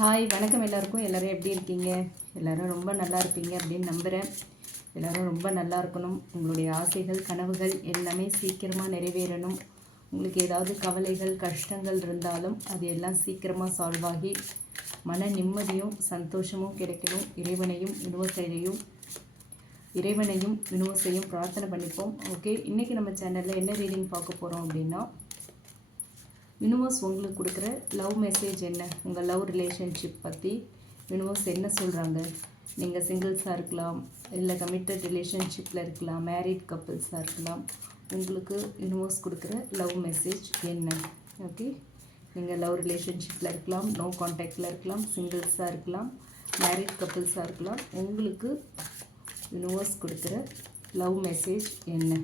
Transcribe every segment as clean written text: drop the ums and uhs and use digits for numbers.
Hi வணக்கம் எல்லாருக்கும். எல்லோரும் எப்படி இருக்கீங்க? எல்லோரும் ரொம்ப நல்லா இருப்பீங்க அப்படின்னு நம்புகிறேன். எல்லோரும் ரொம்ப நல்லா இருக்கணும். உங்களுடைய ஆசைகள் கனவுகள் எல்லாமே சீக்கிரமாக நிறைவேறணும். உங்களுக்கு ஏதாவது கவலைகள் கஷ்டங்கள் இருந்தாலும் அது எல்லாம் சீக்கிரமாக சால்வ் ஆகி மன நிம்மதியும் சந்தோஷமும் கிடைக்கணும். இறைவனையும் யூனிவர்ஸையும் பிரார்த்தனை பண்ணிப்போம். ஓகே, இன்றைக்கி நம்ம சேனலில் என்ன ரீடிங் பார்க்க போகிறோம் அப்படின்னா, யூனிவர்ஸ் உங்களுக்கு கொடுக்குற லவ் மெசேஜ் என்ன, உங்கள் லவ் ரிலேஷன்ஷிப் பற்றி யூனிவர்ஸ் என்ன சொல்கிறாங்க. நீங்கள் சிங்கிள்ஸாக இருக்கலாம், இல்லை கமிட்டட் ரிலேஷன்ஷிப்பில் இருக்கலாம், மேரிட் கப்புள்ஸாக இருக்கலாம். உங்களுக்கு யூனிவர்ஸ் கொடுக்குற லவ் மெசேஜ் என்ன? ஓகே, நீங்கள் லவ் ரிலேஷன்ஷிப்பில் இருக்கலாம், நோ கான்டாக்டில் இருக்கலாம், சிங்கிள்ஸாக இருக்கலாம், மேரிட் கப்புள்ஸாக இருக்கலாம். உங்களுக்கு யூனிவர்ஸ் கொடுக்குற லவ் மெசேஜ் என்ன?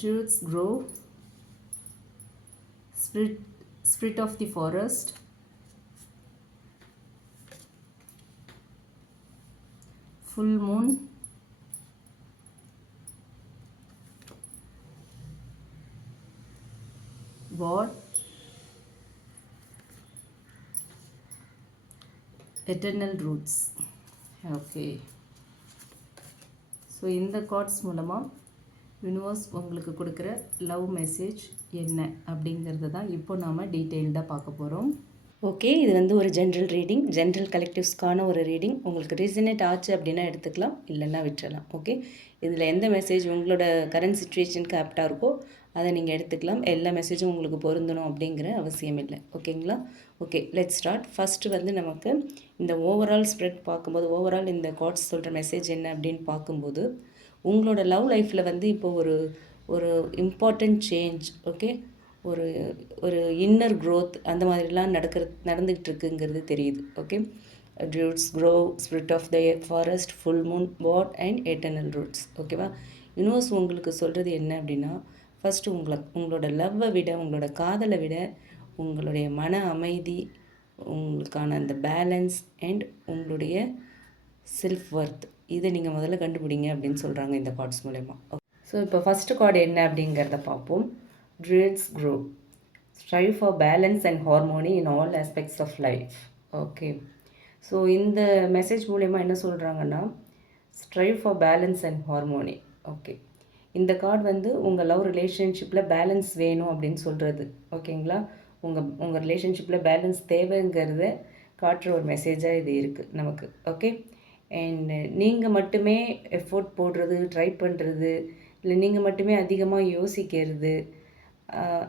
Druids Grove, Spirit of the Forest, Full Moon, God, Eternal Roots. Okay, so in the cards மூலமாக யூனிவர்ஸ் உங்களுக்கு கொடுக்குற லவ் மெசேஜ் என்ன அப்படிங்கிறது தான் இப்போ நாம் டீட்டெயில்டாக பார்க்க போகிறோம். ஓகே, இது வந்து ஒரு ஜென்ரல் ரீடிங், ஜென்ரல் கலெக்டிவ்ஸ்க்கான ஒரு ரீடிங். உங்களுக்கு ரீசனேட் ஆச்சு அப்படின்னா எடுத்துக்கலாம், இல்லைன்னா விட்டுறலாம். ஓகே, இதில் எந்த மெசேஜ் உங்களோட கரண்ட் சுச்சுவேஷனுக்கு ஆப்டாக இருக்கோ அதை நீங்கள் எடுத்துக்கலாம். எல்லா மெசேஜும் உங்களுக்கு பொருந்தணும் அப்படிங்கிற அவசியம் இல்லை. ஓகேங்களா? Okay, let's start. ஃபஸ்ட்டு வந்து நமக்கு இந்த ஓவரால் ஸ்ப்ரெட் பார்க்கும்போது, ஓவரால் இந்த கார்ட்ஸ் சொல்கிற மெசேஜ் என்ன அப்படின்னு பார்க்கும்போது, உங்களோட லவ் லைஃப்பில் வந்து இப்போ ஒரு இம்பார்ட்டண்ட் சேஞ்ச், ஓகே, ஒரு ஒரு இன்னர் க்ரோத் அந்த மாதிரிலாம் நடந்துகிட்டு இருக்குங்கிறது தெரியுது. Okay, roots grow, spirit of the forest, full moon, what and eternal roots. ஓகேவா? யூனிவர்ஸ் உங்களுக்கு சொல்கிறது என்ன அப்படின்னா, ஃபஸ்ட்டு உங்களோட லவ்வை விட, உங்களோட காதலை விட உங்களுடைய மன அமைதி, உங்களுக்கான அந்த பேலன்ஸ் அண்ட் உங்களுடைய செல்ஃப் ஒர்த், இதை நீங்கள் முதல்ல கண்டுபிடிங்க அப்படின்னு சொல்கிறாங்க இந்த கார்ட்ஸ் மூலயமா. ஸோ இப்போ ஃபஸ்ட்டு கார்டு என்ன அப்படிங்கிறத பார்ப்போம். Treats grow, strive for balance and harmony in all aspects of life. Okay, so இந்த மெசேஜ் மூலயமா என்ன சொல்கிறாங்கன்னா, strive for balance and harmony. Okay, இந்த கார்டு வந்து உங்கள் லவ் ரிலேஷன்ஷிப்பில் பேலன்ஸ் வேணும் அப்படின்னு சொல்கிறது. ஓகேங்களா? உங்கள் ரிலேஷன்ஷிப்பில் பேலன்ஸ் தேவைங்கிறத காட்டுற ஒரு மெசேஜாக இது இருக்குது நமக்கு. ஓகே, அண்ட் நீங்கள் மட்டுமே எஃபோர்ட் போடுறது, ட்ரை பண்ணுறது, இல்லை நீங்கள் மட்டுமே அதிகமாக யோசிக்கிறது,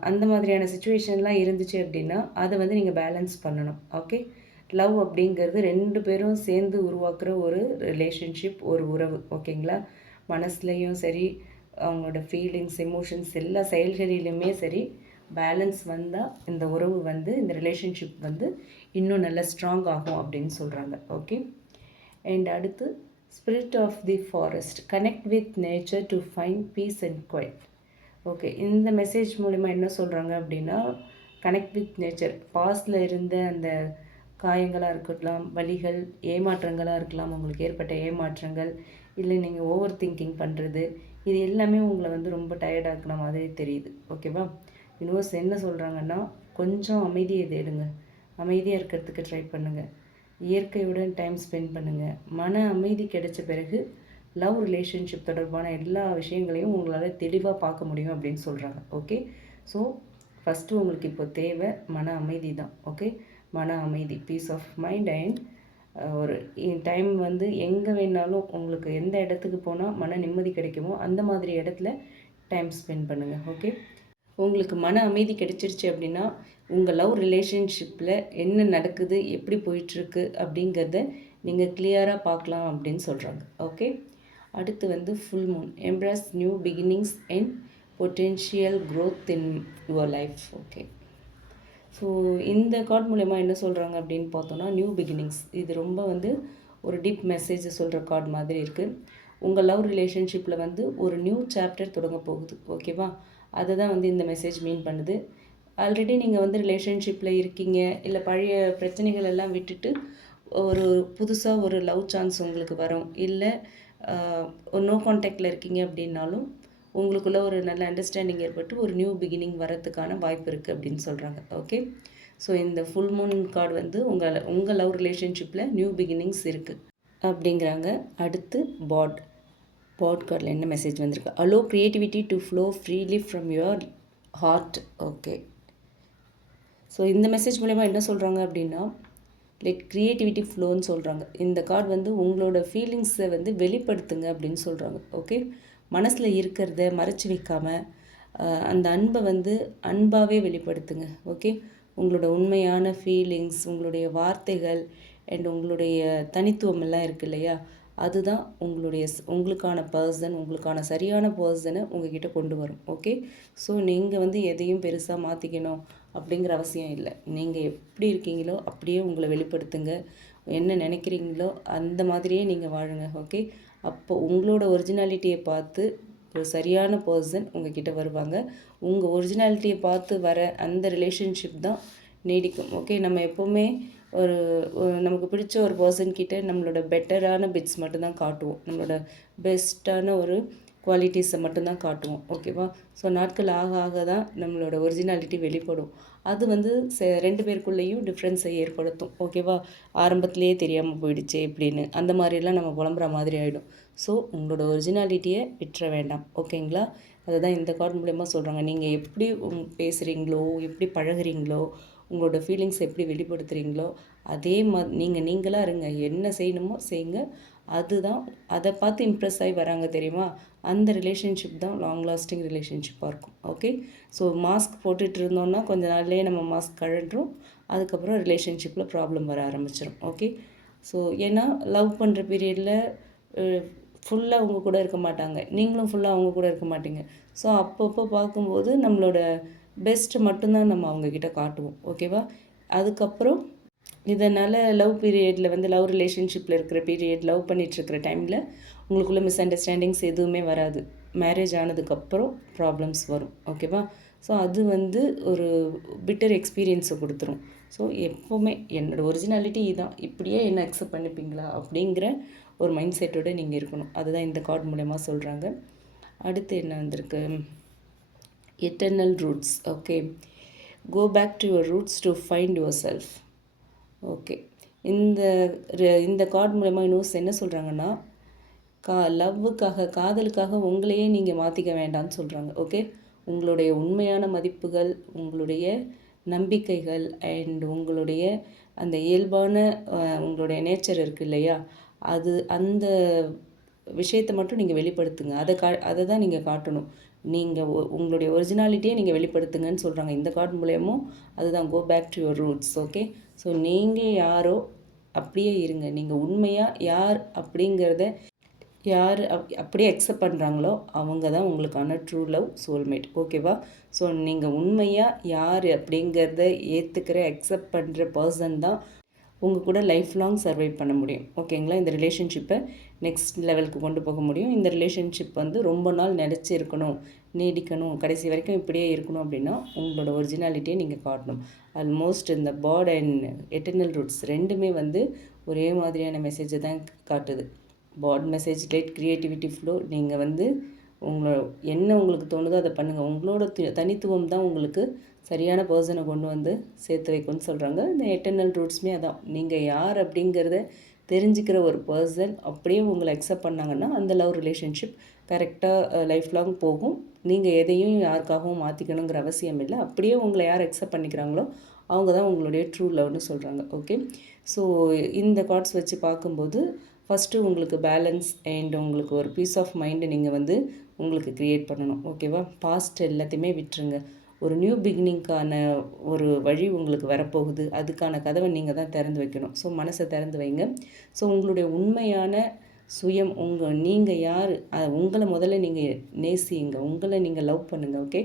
அந்த மாதிரியான சுச்சுவேஷன்லாம் இருந்துச்சு அப்படின்னா அதை வந்து நீங்கள் பேலன்ஸ் பண்ணணும். ஓகே, லவ் அப்படிங்கிறது ரெண்டு பேரும் சேர்ந்து உருவாக்குற ஒரு ரிலேஷன்ஷிப், ஒரு உறவு. ஓகேங்களா? மனசுலையும் சரி, அவங்களோட ஃபீலிங்ஸ், எமோஷன்ஸ், எல்லா செயல்களிலுமே சரி பேலன்ஸ் வந்தால் இந்த உறவு வந்து, இந்த ரிலேஷன்ஷிப் வந்து இன்னும் நல்லா ஸ்ட்ராங் ஆகும் அப்படின்னு சொல்கிறாங்க. ஓகே, அண்ட் அடுத்து spirit of the forest, connect with nature to find peace and quiet. Okay, இந்த மெசேஜ் மூலிமா என்ன சொல்கிறாங்க அப்படின்னா, கனெக்ட் வித் நேச்சர், பாஸ்டில் இருந்த அந்த காயங்களாக இருக்கலாம், வலிகள், ஏமாற்றங்களாக இருக்கலாம், உங்களுக்கு ஏற்பட்ட ஏமாற்றங்கள், இல்லை நீங்கள் ஓவர் திங்கிங் பண்ணுறது, இது எல்லாமே உங்களை வந்து ரொம்ப டயர்டாக்குன மாதிரி தெரியுது. ஓகேவா? யூனிவர்ஸ் என்ன சொல்கிறாங்கன்னா, கொஞ்சம் அமைதியை தேடுங்க, அமைதியாக இருக்கிறதுக்கு ட்ரை பண்ணுங்கள், இயற்கையுடன் டைம் ஸ்பெண்ட் பண்ணுங்கள். மன அமைதி கிடைச்ச பிறகு லவ் ரிலேஷன்ஷிப் தொடர்பான எல்லா விஷயங்களையும் உங்களால் தெளிவாக பார்க்க முடியும் அப்படின்னு சொல்கிறாங்க. ஓகே, ஸோ ஃபஸ்ட்டு உங்களுக்கு இப்போ தேவை மன அமைதி தான். ஓகே, மன அமைதி, பீஸ் ஆஃப் மைண்ட் அண்ட் ஒரு டைம் வந்து எங்கே வேணாலும் உங்களுக்கு எந்த இடத்துக்கு போனால் மன நிம்மதி கிடைக்குமோ அந்த மாதிரி இடத்துல டைம் ஸ்பெண்ட் பண்ணுங்கள். ஓகே, உங்களுக்கு மன அமைதி கிடைச்சிருச்சு அப்படின்னா உங்கள் லவ் ரிலேஷன்ஷிப்பில் என்ன நடக்குது, எப்படி போயிட்டுருக்கு அப்படிங்கிறத நீங்கள் கிளியராக பார்க்கலாம் அப்படின்னு சொல்கிறாங்க. ஓகே, அடுத்து வந்து full Moon, embrace new beginnings and potential growth in your life. Okay, so இந்த கார்ட் மூலயமா என்ன சொல்கிறாங்க அப்படின்னு பார்த்தோன்னா, நியூ பிகினிங்ஸ், இது ரொம்ப வந்து ஒரு டீப் மெசேஜ் சொல்கிற கார்டு மாதிரி இருக்குது. உங்கள் லவ் ரிலேஷன்ஷிப்பில் வந்து ஒரு நியூ சாப்டர் தொடங்க போகுது. ஓகேவா? அதை தான் வந்து இந்த மெசேஜ் மீன் பண்ணுது. ஆல்ரெடி நீங்கள் வந்து ரிலேஷன்ஷிப்பில் இருக்கீங்க, இல்லை பழைய பிரச்சனைகள் எல்லாம் விட்டுட்டு ஒரு புதுசாக ஒரு லவ் சான்ஸ் உங்களுக்கு வரும், இல்லை நோ கான்டாக்டில் இருக்கீங்க அப்படின்னாலும் உங்களுக்குள்ள ஒரு நல்ல அண்டர்ஸ்டாண்டிங் ஏற்பட்டு ஒரு நியூ பிகினிங் வரத்துக்கான வாய்ப்பு இருக்குது அப்படின்னு சொல்கிறாங்க. ஓகே, ஸோ இந்த ஃபுல் மூன் கார்டு வந்து உங்கள் லவ் ரிலேஷன்ஷிப்பில் நியூ பிகினிங்ஸ் இருக்குது அப்படிங்கிறாங்க. அடுத்து பாட் கார்டில் என்ன மெசேஜ் வந்திருக்கு? Allow creativity to flow freely from your heart. Okay, so இந்த மெசேஜ் மூலமா என்ன சொல்கிறாங்க அப்படின்னா லைக் க்ரியேட்டிவிட்டி ஃப்ளோன்னு சொல்கிறாங்க. இந்த கார்டு வந்து உங்களோட ஃபீலிங்ஸை வந்து வெளிப்படுத்துங்க அப்படின்னு சொல்கிறாங்க. ஓகே, மனசில் இருக்கிறத மறைச்சி வைக்காமல் அந்த அன்பை வந்து அன்பாகவே வெளிப்படுத்துங்க. ஓகே, உங்களோட உண்மையான ஃபீலிங்ஸ், உங்களுடைய வார்த்தைகள் அண்ட் உங்களுடைய தனித்துவம் எல்லாம் இருக்குது இல்லையா, அதுதான் உங்களுக்கான பர்சன், உங்களுக்கான சரியான பர்சனை உங்ககிட்ட கொண்டு வரும். ஓகே, ஸோ நீங்கள் வந்து எதையும் பெருசாக மாற்றிக்கணும் அப்படிங்கிற அவசியம் இல்லை. நீங்கள் எப்படி இருக்கீங்களோ அப்படியே உங்களை வெளிப்படுத்துங்க. என்ன நினைக்கிறீங்களோ அந்த மாதிரியே நீங்கள் வாழுங்க. ஓகே, அப்போ உங்களோட ஒரிஜினாலிட்டியை பார்த்து ஒரு சரியான பர்சன் உங்ககிட்ட வருவாங்க. உங்கள் ஒரிஜினாலிட்டியை பார்த்து வர அந்த ரிலேஷன்ஷிப் தான் நீடிக்கும். ஓகே, நம்ம எப்போவுமே நமக்கு பிடிச்ச ஒரு பர்சன்கிட்ட நம்மளோட பெட்டரான பிட்ஸ் மட்டும்தான் காட்டுவோம், நம்மளோட பெஸ்ட்டான ஒரு குவாலிட்டிஸை மட்டும்தான் காட்டுவோம். ஓகேவா, ஸோ நாட்கள் ஆக ஆக தான் நம்மளோட ஒரிஜினாலிட்டி வெளிப்படும். அது வந்து 2 பேருக்குள்ளேயும் டிஃப்ரென்ஸை ஏற்படுத்தும். ஓகேவா, ஆரம்பத்திலேயே தெரியாமல் போயிடுச்சே இப்படின்னு அந்த மாதிரிலாம் நம்ம புலம்புற மாதிரி ஆகிடும். ஸோ உங்களோட ஒரிஜினாலிட்டியை விட்டுற வேண்டாம். ஓகேங்களா, அதுதான் இந்த கார்டு மூலமா சொல்கிறாங்க. நீங்கள் எப்படி பேசுகிறீங்களோ, எப்படி பழகுறீங்களோ, உங்களோட ஃபீலிங்ஸ் எப்படி வெளிப்படுத்துகிறீங்களோ அதே நீங்களாக இருங்க. என்ன செய்யணுமோ செய்யுங்க. அதுதான் அதை பார்த்து இம்ப்ரெஸ் ஆகி வராங்க தெரியுமா, அந்த ரிலேஷன்ஷிப் தான் லாங் லாஸ்டிங் ரிலேஷன்ஷிப்பாக இருக்கும். ஓகே, ஸோ மாஸ்க் போட்டுட்டு இருந்தோன்னா கொஞ்ச நாள்லேயே நம்ம மாஸ்க் கழன்றோம். அதுக்கப்புறம் ரிலேஷன்ஷிப்பில் ப்ராப்ளம் வர ஆரம்பிச்சிடும். ஓகே, ஸோ ஏன்னா லவ் பண்ணுற பீரியடில் ஃபுல்லாக அவங்க கூட இருக்க மாட்டாங்க, நீங்களும் ஃபுல்லாக அவங்க கூட இருக்க மாட்டீங்க. ஸோ அப்பப்போ பார்க்கும்போது நம்மளோட பெஸ்ட்டு மட்டும்தான் நம்ம அவங்கக்கிட்ட காட்டுவோம். ஓகேவா, அதுக்கப்புறம் இதனால் லவ் பீரியடில் வந்து லவ் ரிலேஷன்ஷிப்பில் இருக்கிற பீரியட், லவ் பண்ணிகிட்ருக்கிற டைமில் உங்களுக்குள்ள மிஸ் அண்டர்ஸ்டாண்டிங்ஸ் எதுவுமே வராது. மேரேஜ் ஆனதுக்கப்புறம் ப்ராப்ளம்ஸ் வரும். ஓகேவா, ஸோ அது வந்து ஒரு பிட்டர் எக்ஸ்பீரியன்ஸை கொடுத்துரும். ஸோ எப்போவுமே என்னோடய ஒரிஜினாலிட்டி இதான், இப்படியே என்ன அக்செப்ட் பண்ணிப்பீங்களா அப்படிங்கிற ஒரு மைண்ட் செட்டோடு நீங்கள் இருக்கணும். அதுதான் இந்த கார்டு மூலமா சொல்கிறாங்க. அடுத்து என்ன வந்திருக்கு? Eternal roots. Okay, go back to your roots to find yourself. Okay, இந்த கார்டு மூலமா இன்னும் என்ன சொல்கிறாங்கன்னா காதலுக்காக உங்களையே நீங்கள் மாற்றிக்க வேண்டாம்னு சொல்கிறாங்க. ஓகே, உங்களுடைய உண்மையான மதிப்புகள், உங்களுடைய நம்பிக்கைகள் அண்ட் உங்களுடைய அந்த இயல்பான உங்களுடைய நேச்சர் இருக்குது இல்லையா, அந்த விஷயத்தை மட்டும் நீங்கள் வெளிப்படுத்துங்க. அதை தான் நீங்கள் காட்டணும். நீங்கள் உங்களுடைய ஒரிஜினாலிட்டியை நீங்கள் வெளிப்படுத்துங்கன்னு சொல்கிறாங்க இந்த கார்டு மூலமும். அதுதான் go back to your roots. Okay, so நீங்கள் யாரோ அப்படியே இருங்க. நீங்கள் உண்மையாக யார் அப்படிங்கிறத யார் அப்படியே அக்செப்ட் பண்ணுறாங்களோ அவங்க தான் உங்களுக்கான ட்ரூ லவ் சோல்மேட். ஓகேவா, ஸோ நீங்கள் உண்மையாக யார் அப்படிங்கிறத ஏற்றுக்கிற அக்செப்ட் பண்ணுற பர்சன் தான் உங்கள் கூட லைஃப் லாங் சர்வை பண்ண முடியும். ஓகேங்களா, இந்த ரிலேஷன்ஷிப்பை நெக்ஸ்ட் லெவலுக்கு கொண்டு போக முடியும். இந்த ரிலேஷன்ஷிப் வந்து ரொம்ப நாள் நினச்சி இருக்கணும், நீடிக்கணும், கடைசி வரைக்கும் இப்படியே இருக்கணும் அப்படின்னா உங்களோட ஒரிஜினாலிட்டியை நீங்கள் காட்டணும். ஆல்மோஸ்ட் இந்த பாட் அண்ட் எட்டர்னல் ரூட்ஸ் ரெண்டுமே வந்து ஒரே மாதிரியான மெசேஜை தான் காட்டுது. பாட் மெசேஜ் லைட் க்ரியேட்டிவிட்டி ஃப்ளோ. நீங்கள் வந்து என்ன உங்களுக்கு தோணுதோ அதை பண்ணுங்கள். உங்களோட தனித்துவம் தான் உங்களுக்கு சரியான பர்சனை கொண்டு வந்து சேர்த்து வைக்கும்னு சொல்கிறாங்க. இந்த எட்டர்னல் ரூட்ஸுமே அதான், நீங்கள் யார் அப்படிங்கிறத தெரிஞ்சுக்கிற ஒரு பர்சன் அப்படியே உங்களை அக்செப்ட் பண்ணாங்கன்னா அந்த லவ் ரிலேஷன்ஷிப் கரெக்டாக லைஃப் லாங் போகும். நீங்கள் எதையும் யாருக்காகவும் மாற்றிக்கணுங்கிற அவசியம் இல்லை. அப்படியே உங்களை யார் அக்செப்ட் பண்ணிக்கிறாங்களோ அவங்க தான் உங்களுடைய ட்ரூ லவ்னு சொல்கிறாங்க. ஓகே, ஸோ இந்த கார்ட்ஸ் வச்சு பார்க்கும்போது ஃபஸ்ட்டு உங்களுக்கு பேலன்ஸ் அண்ட் உங்களுக்கு ஒரு பீஸ் ஆஃப் மைண்டு நீங்கள் வந்து உங்களுக்கு க்ரியேட் பண்ணணும். ஓகேவா, பாஸ்ட் எல்லாத்தையுமே விட்டுருங்க. ஒரு நியூ பிகினிங்க்கான ஒரு வழி உங்களுக்கு வரப்போகுது. அதுக்கான கதவை நீங்கள் தான் திறந்து வைக்கணும். ஸோ மனசை திறந்து வைங்க. ஸோ உங்களுடைய உண்மையான சுயம், நீங்கள் யார், உங்களை முதல்ல நீங்கள் நேசிங்க, உங்களை நீங்கள் லவ் பண்ணுங்கள். ஓகே,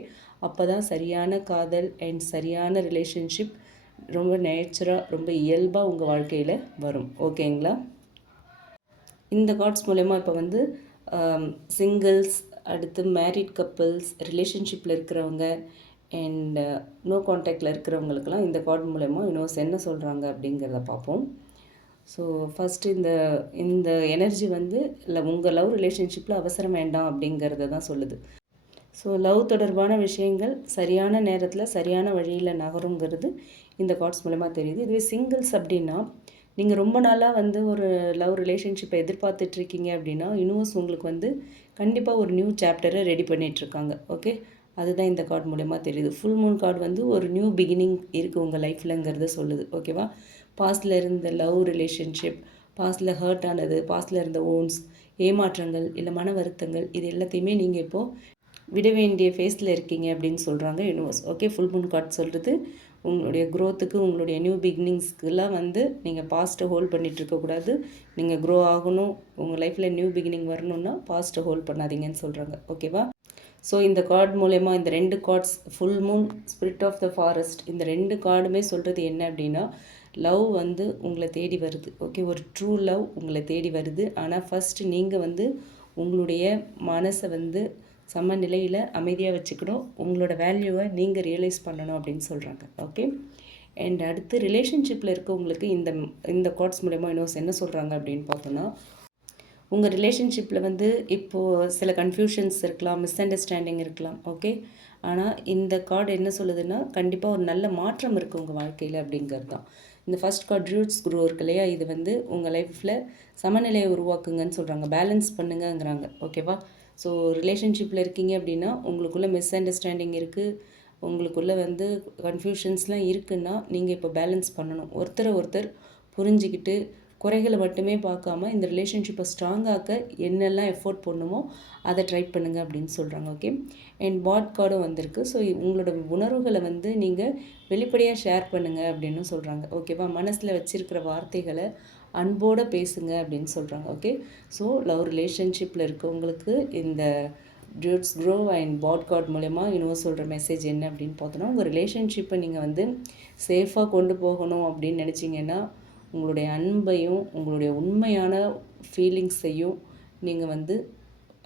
அப்போ தான் சரியான காதல் அண்ட் சரியான ரிலேஷன்ஷிப் ரொம்ப நேச்சராக, ரொம்ப இயல்பாக உங்கள் வாழ்க்கையில் வரும். ஓகேங்களா, இந்த கார்ட்ஸ் மூலமா இப்போ வந்து சிங்கிள்ஸ், அடுத்து மேரிட் கப்புள்ஸ், ரிலேஷன்ஷிப்பில் இருக்கிறவங்க அண்ட் நோ கான்டாக்டில் இருக்கிறவங்களுக்கெல்லாம் இந்த கார்டு மூலமா இன்னும் என்ன சொல்கிறாங்க அப்படிங்கிறத பார்ப்போம். ஸோ ஃபஸ்ட்டு இந்த இந்த எனர்ஜி வந்து உங்கள் லவ் ரிலேஷன்ஷிப்பில் அவசரம் வேண்டாம் அப்படிங்கிறத தான் சொல்லுது. ஸோ லவ் தொடர்பான விஷயங்கள் சரியான நேரத்தில் சரியான வழியில் நகருங்கிறது இந்த கார்ட்ஸ் மூலமாக தெரியுது. இதுவே சிங்கிள்ஸ் அப்படின்னா நீங்கள் ரொம்ப நாளாக வந்து ஒரு லவ் ரிலேஷன்ஷிப்பை எதிர்பார்த்துட்ருக்கீங்க அப்படின்னா யூனிவர்ஸ் உங்களுக்கு வந்து கண்டிப்பாக ஒரு நியூ சாப்டரை ரெடி பண்ணிகிட்ருக்காங்க. ஓகே, அதுதான் இந்த கார்டு மூலமாக தெரியுது. ஃபுல் மூன் கார்டு வந்து ஒரு நியூ பிகினிங் இருக்குது உங்கள் லைஃப்லங்கிறத சொல்லுது. ஓகேவா, பாஸ்டில் இருந்த லவ் ரிலேஷன்ஷிப், பாஸ்டில் ஹர்ட் ஆனது, பாஸ்டில் இருந்த ஓன்ஸ், ஏமாற்றங்கள் இல்லை மன வருத்தங்கள், இது எல்லாத்தையுமே நீங்கள் இப்போது விட வேண்டிய ஃபேஸில் இருக்கீங்க அப்படின்னு சொல்கிறாங்க universe. Okay, full Moon card சொல்கிறது உங்களுடைய க்ரோத்துக்கு, உங்களுடைய நியூ பிகினிங்ஸ்க்கெலாம் வந்து நீங்கள் பாஸ்ட்டை ஹோல்ட் பண்ணிகிட்டு இருக்கக்கூடாது. நீங்கள் க்ரோ ஆகணும், உங்கள் லைஃப்பில் நியூ பிகினிங் வரணுன்னா பாஸ்ட்டை ஹோல்ட் பண்ணாதீங்கன்னு சொல்கிறாங்க. ஓகேவா, ஸோ இந்த கார்டு மூலயமா இந்த 2 cards, full moon, spirit of the forest, இந்த 2 கார்டுமே சொல்கிறது என்ன அப்படின்னா லவ் வந்து உங்களை தேடி வருது. ஓகே, ஒரு ட்ரூ லவ் உங்களை தேடி வருது. ஆனால் ஃபஸ்ட்டு நீங்கள் வந்து உங்களுடைய மனசை வந்து சமநிலையில் அமைதியாக வச்சுக்கணும். உங்களோட வேல்யூவை நீங்கள் ரியலைஸ் பண்ணணும் அப்படின்னு சொல்கிறாங்க. ஓகே, அண்ட் அடுத்து ரிலேஷன்ஷிப்பில் இருக்கவங்களுக்கு இந்த இந்த கார்ட்ஸ் மூலமா இன்னும் என்ன சொல்கிறாங்க அப்படின்னு பார்த்தோன்னா உங்கள் ரிலேஷன்ஷிப்பில் வந்து இப்போது சில கன்ஃபியூஷன்ஸ் இருக்கலாம், மிஸ் அண்டர்ஸ்டாண்டிங் இருக்கலாம். ஓகே, ஆனால் இந்த கார்டு என்ன சொல்லுதுன்னா கண்டிப்பாக ஒரு நல்ல மாற்றம் இருக்குது உங்கள் வாழ்க்கையில் அப்படிங்கிறது தான். இந்த ஃபஸ்ட் கார்டு ரூட்ஸ் குரோ இருக்கு இல்லையா, இது வந்து உங்கள் லைஃப்பில் சமநிலையை உருவாக்குங்கன்னு சொல்கிறாங்க, பேலன்ஸ் பண்ணுங்கங்கிறாங்க. ஓகேவா, ஸோ ரிலேஷன்ஷிப்பில் இருக்கீங்க அப்படின்னா உங்களுக்குள்ளே மிஸ் அண்டர்ஸ்டாண்டிங் இருக்குது, உங்களுக்குள்ளே வந்து கன்ஃபியூஷன்ஸ்லாம் இருக்குன்னா நீங்கள் இப்போ பேலன்ஸ் பண்ணணும். ஒருத்தரை புரிஞ்சிக்கிட்டு குறைகளை மட்டுமே பார்க்காம இந்த ரிலேஷன்ஷிப்பை ஸ்ட்ராங்காக்க என்னெல்லாம் எஃபோர்ட் பண்ணுமோ அதை ட்ரை பண்ணுங்கள் அப்படின்னு சொல்கிறாங்க. ஓகே, அண்ட் பாட் கார்டும் வந்திருக்கு. ஸோ உங்களோட உணர்வுகளை வந்து நீங்கள் வெளிப்படையாக ஷேர் பண்ணுங்கள் அப்படின்னு சொல்கிறாங்க. ஓகேவா, மனசில் வச்சுருக்கிற வார்த்தைகளை அன்போடு பேசுங்க அப்படின்னு சொல்கிறாங்க. ஓகே, ஸோ லவ் ரிலேஷன்ஷிப்பில் இருக்கவங்களுக்கு இந்த dudes grow and pot card மூலமா யூனிவர்ஸ் சொல்கிற மெசேஜ் என்ன அப்படின்னு பார்த்தோன்னா உங்கள் ரிலேஷன்ஷிப்பை நீங்கள் வந்து சேஃபாக கொண்டு போகணும் அப்படின்னு நினச்சிங்கன்னா உங்களுடைய அன்பையும் உங்களுடைய உண்மையான ஃபீலிங்ஸையும் நீங்கள் வந்து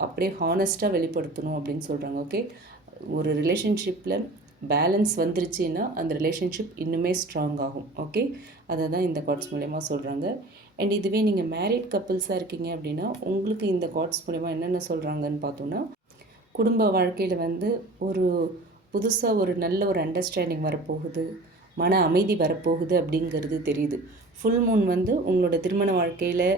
அப்படியே ஹானஸ்ட்டாக வெளிப்படுத்தணும் அப்படின்னு சொல்கிறாங்க. ஓகே, ஒரு ரிலேஷன்ஷிப்பில் பேலன்ஸ் வந்துருச்சுன்னா அந்த ரிலேஷன்ஷிப் இன்னுமே ஸ்ட்ராங் ஆகும். ஓகே, அதை தான் இந்த கார்ட்ஸ் மூலமா சொல்கிறாங்க. அண்ட் இதுவே நீங்கள் மேரிட் கப்புள்ஸாக இருக்கீங்க அப்படின்னா உங்களுக்கு இந்த கார்ட்ஸ் மூலமா என்னென்ன சொல்கிறாங்கன்னு பார்த்தோன்னா குடும்ப வாழ்க்கையில் வந்து ஒரு புதுசாக ஒரு நல்ல ஒரு அண்டர்ஸ்டாண்டிங் வரப்போகுது, மன அமைதி வரப்போகுது அப்படிங்கிறது தெரியுது. ஃபுல் மூன் வந்து உங்களோட திருமண வாழ்க்கையில்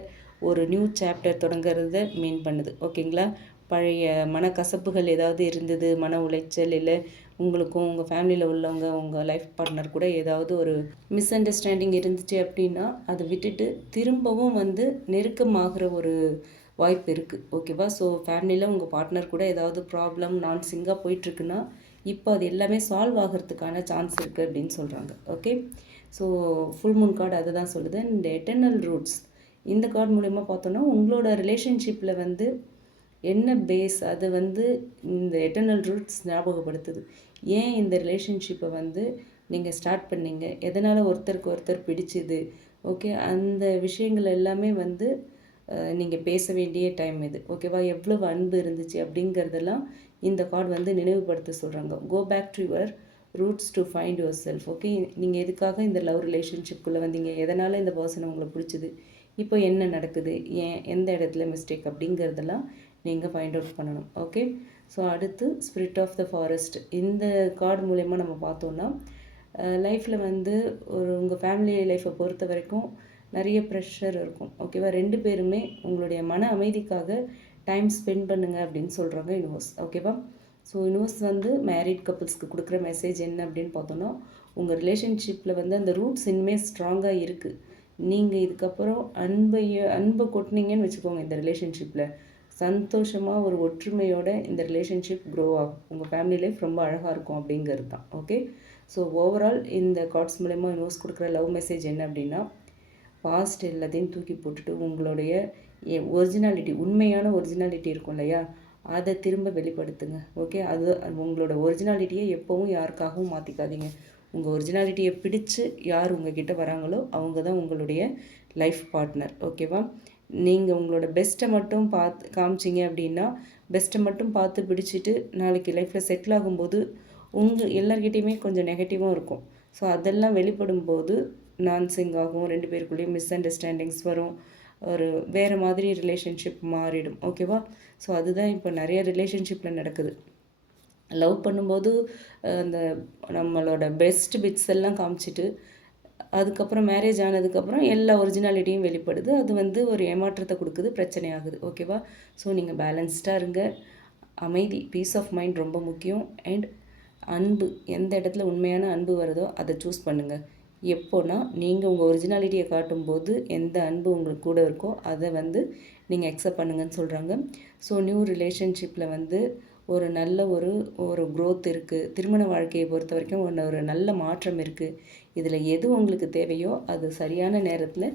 ஒரு நியூ சாப்டர் தொடங்கிறத மீன் பண்ணுது. ஓகேங்களா, பழைய மனக்கசப்புகள் ஏதாவது இருந்தது, மன உளைச்சல், இல்லை உங்களுக்கும் உங்கள் ஃபேமிலியில் உள்ளவங்க உங்கள் லைஃப் பார்ட்னர் கூட ஏதாவது ஒரு மிஸ் அண்டர்ஸ்டாண்டிங் இருந்துச்சு அப்படின்னா அதை விட்டுட்டு திரும்பவும் வந்து நெருக்கமாகிற ஒரு வாய்ப்பு இருக்குது. ஓகேவா, ஸோ ஃபேமிலியில் உங்கள் பார்ட்னர் கூட ஏதாவது ப்ராப்ளம் நான்சிங்காக போயிட்டுருக்குன்னா இப்போ அது எல்லாமே சால்வ் ஆகிறதுக்கான சான்ஸ் இருக்குது அப்படின்னு சொல்கிறாங்க. Okay, so full Moon card அதை தான் சொல்லுது. இந்த எட்டர்னல் ரூட்ஸ் இந்த கார்டு மூலமா பார்த்தோன்னா உங்களோட ரிலேஷன்ஷிப்பில் வந்து என்ன பேஸ் அது வந்து இந்த எட்டர்னல் ரூட்ஸ் ஞாபகப்படுத்துது. ஏன் இந்த ரிலேஷன்ஷிப்பை வந்து நீங்கள் ஸ்டார்ட் பண்ணீங்க, எதனால் ஒருத்தருக்கு ஒருத்தர் பிடிச்சிது, ஓகே, அந்த விஷயங்கள் எல்லாமே வந்து நீங்கள் பேச வேண்டிய டைம் இது. ஓகேவா, எவ்வளவு அன்பு இருந்துச்சு அப்படிங்கிறதெல்லாம் இந்த கார்டு வந்து நினைவுபடுத்த சொல்கிறாங்க. Go back to your roots to find yourself. Okay, நீங்கள் எதுக்காக இந்த லவ் ரிலேஷன்ஷிப்குள்ளே வந்தீங்க, எதனால் இந்த பர்சனை உங்களை பிடிச்சிது, இப்போ என்ன நடக்குது, ஏன் எந்த இடத்துல மிஸ்டேக் அப்படிங்கிறதெல்லாம் நீங்கள் ஃபைண்ட் அவுட் பண்ணணும். ஓகே, ஸோ அடுத்து ஸ்பிரிட் ஆஃப் த ஃபாரஸ்ட் இந்த கார்டு மூலயமா நம்ம பார்த்தோன்னா லைஃப்பில் வந்து உங்கள் ஃபேமிலி லைஃப்பை பொறுத்த வரைக்கும் நிறைய ப்ரெஷர் இருக்கும். ஓகேவா, 2 பேருமே உங்களுடைய மன அமைதிக்காக டைம் ஸ்பெண்ட் பண்ணுங்கள் அப்படின்னு சொல்கிறாங்க யூனிவர்ஸ். ஓகேவா, ஸோ யூனிவர்ஸ் வந்து மேரிட் கப்புள்ஸ்க்கு கொடுக்குற மெசேஜ் என்ன அப்படின்னு பார்த்தோன்னா உங்கள் ரிலேஷன்ஷிப்பில் வந்து அந்த ரூட்ஸ் இனிமேல் ஸ்ட்ராங்காக இருக்குது. நீங்கள் இதுக்கப்புறம் அன்பை கொட்டினீங்கன்னு வச்சுக்கோங்க, இந்த ரிலேஷன்ஷிப்பில் சந்தோஷமாக ஒரு ஒற்றுமையோட இந்த ரிலேஷன்ஷிப் க்ரோ ஆகும், உங்கள் ஃபேமிலி லைஃப் ரொம்ப அழகாக இருக்கும் அப்படிங்கிறது தான். ஓகே, ஸோ ஓவரால் இந்த கார்ட்ஸ் மூலமா யூனிவர்ஸ் கொடுக்குற லவ் மெசேஜ் என்ன அப்படின்னா பாஸ்ட் எல்லாத்தையும் தூக்கி போட்டுட்டு உங்களுடைய ஒரிஜினாலிட்டி, உண்மையான ஒரிஜினாலிட்டி இருக்கும் இல்லையா, அதை திரும்ப வெளிப்படுத்துங்க. ஓகே, அது உங்களோட ஒரிஜினாலிட்டியை எப்போவும் யாருக்காகவும் மாற்றிக்காதீங்க. உங்கள் ஒரிஜினாலிட்டியை பிடிச்சு யார் உங்ககிட்ட வராங்களோ அவங்க தான் உங்களுடைய லைஃப் பார்ட்னர். ஓகேவா, நீங்கள் உங்களோட பெஸ்ட்டை மட்டும் பார்த்து காமிச்சிங்க அப்படின்னா பெஸ்ட்டை மட்டும் பார்த்து பிடிச்சிட்டு நாளைக்கு லைஃப்பில் செட்டில் ஆகும்போது எல்லார்கிட்டையுமே கொஞ்சம் நெகட்டிவாக இருக்கும். ஸோ அதெல்லாம் வெளிப்படும் போது நான்சிங் ஆகும், 2 பேருக்குள்ளேயும் மிஸ் அண்டர்ஸ்டாண்டிங்ஸ் வரும், ஒரு வேறு மாதிரி ரிலேஷன்ஷிப் மாறிடும். ஓகேவா? ஸோ அதுதான் இப்போ நிறைய ரிலேஷன்ஷிப்பில் நடக்குது. லவ் பண்ணும்போது அந்த நம்மளோட பெஸ்ட் பிட்ஸ் எல்லாம் காமிச்சிட்டு அதுக்கப்புறம் மேரேஜ் ஆனதுக்கப்புறம் எல்லா ஒரிஜினாலிட்டியும் வெளிப்படுது. அது வந்து ஒரு ஏமாற்றத்தை கொடுக்குது, பிரச்சனை ஆகுது. ஓகேவா? ஸோ நீங்கள் பேலன்ஸ்டாக இருங்க. அமைதி, பீஸ் ஆஃப் மைண்ட் ரொம்ப முக்கியம். அண்ட் அன்பு, எந்த இடத்துல உண்மையான அன்பு வருதோ அதை சூஸ் பண்ணுங்கள். எப்போனா நீங்கள் உங்கள் ஒரிஜினாலிட்டியை காட்டும்போது எந்த அன்பு உங்களுக்கு கூட இருக்கோ அதை வந்து நீங்கள் அக்செப்ட் பண்ணுங்கன்னு சொல்கிறாங்க. ஸோ நியூ ரிலேஷன்ஷிப்பில் வந்து ஒரு நல்ல ஒரு க்ரோத் இருக்குது. திருமண வாழ்க்கையை பொறுத்த வரைக்கும் ஒரு நல்ல மாற்றம் இருக்குது. இதில் எது உங்களுக்கு தேவையோ அது சரியான நேரத்தில்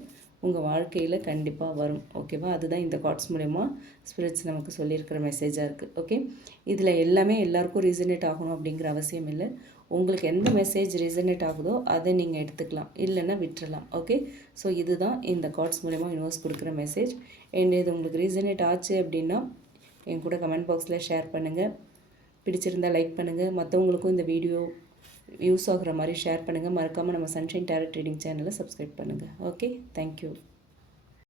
உங்கள் வாழ்க்கையில் கண்டிப்பாக வரும். ஓகேவா? அதுதான் இந்த கார்ட்ஸ் மூலயமா ஸ்பிரிட்ஸ் நமக்கு சொல்லியிருக்கிற மெசேஜாக இருக்குது. ஓகே, இதில் எல்லாமே எல்லாருக்கும் ரீசனேட் ஆகணும் அப்படிங்கிற அவசியம் இல்லை. உங்களுக்கு எந்த மெசேஜ் ரீசனேட் ஆகுதோ அதை நீங்கள் எடுத்துக்கலாம், இல்லைன்னா விட்டுறலாம். ஓகே, ஸோ இதுதான் இந்த கார்ட்ஸ் மூலயமா யூனிவர்ஸ் கொடுக்குற மெசேஜ். அண்ட் இது உங்களுக்கு ரீசனேட் ஆச்சு அப்படின்னா என் கூட கமெண்ட் பாக்ஸில் ஷேர் பண்ணுங்கள். பிடிச்சிருந்தால் லைக் பண்ணுங்கள். மற்றவங்களுக்கும் இந்த வீடியோ யூஸ் ஆகுற மாதிரி ஷேர் பண்ணுங்கள். மறக்காமல் நம்ம சன்ஷைன் டேரட் ரீடிங் சேனலை சப்ஸ்கிரைப் பண்ணுங்கள். Okay, thank you.